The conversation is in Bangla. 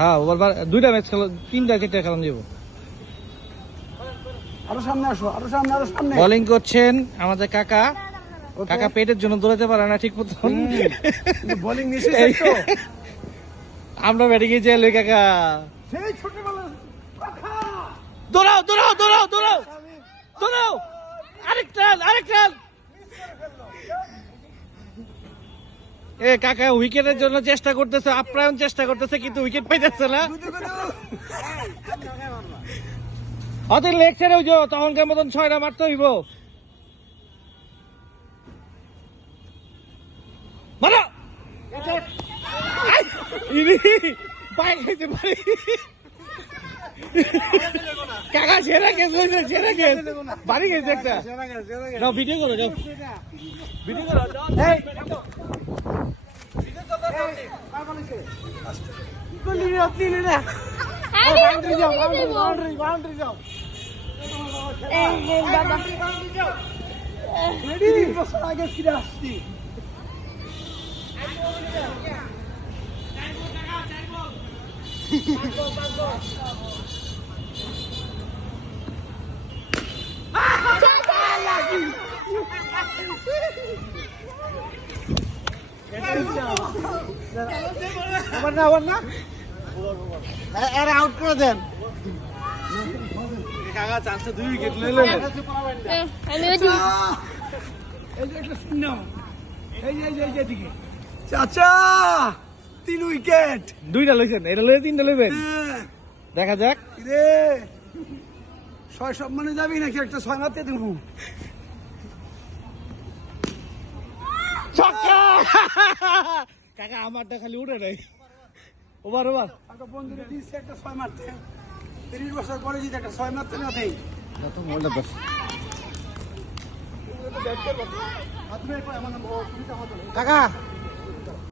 হ্যাঁ ওভার দুইটা ম্যাচ খেলা, তিনটা কেটে খেলাম যাবো। আরো সামনে আসো, আরো সামনে, আরো সামনে। বোলিং করছেন আমাদের কাকা। কাকা পেটের জন্য দৌড়াতে পারে না ঠিক মতো, বোলিং নিচে তো আমরা ব্যাটিং এ যাই কাকা। সেই ছোটবেলা দৌড়াও দৌড়াও দৌড়াও দৌড়াও দৌড়াও, আরেকটা আরেকটা। এ কাকা উইকেটের জন্য চেষ্টা করতেছে, আপ্রায়ণ চেষ্টা করতেছে, কিন্তু উইকেট পাইতেছে না। অত লেগ ছেড়ে তখনকার মতন 6টা মারতে হইব। মারো কাকা সেরা কেস হয়েছে, সেরা কেস বাড়ি গেছে একটা। যাও ভিডিও করো, যাও ভিডিও করো। আগে ফিরে আসছি। আউট করে দেন কাকা, চান্সে 2 উইকেট নিলেন। চাচা 3 উইকেট, 2টা লইছেন, এটা লইলে 3টা লইবেন। দেখা যাক রে 6 সম্মানে যাবি নাকি একটা 6 মারতে দেবো। কাকা আমারটা খালি উঠে নাই। ওভার ওভার একটা বন্ধুকে দিচ্ছে একটা 6 মারতে, 30 বছর পরে যদি একটা 6 মারতে না দেই। কাকা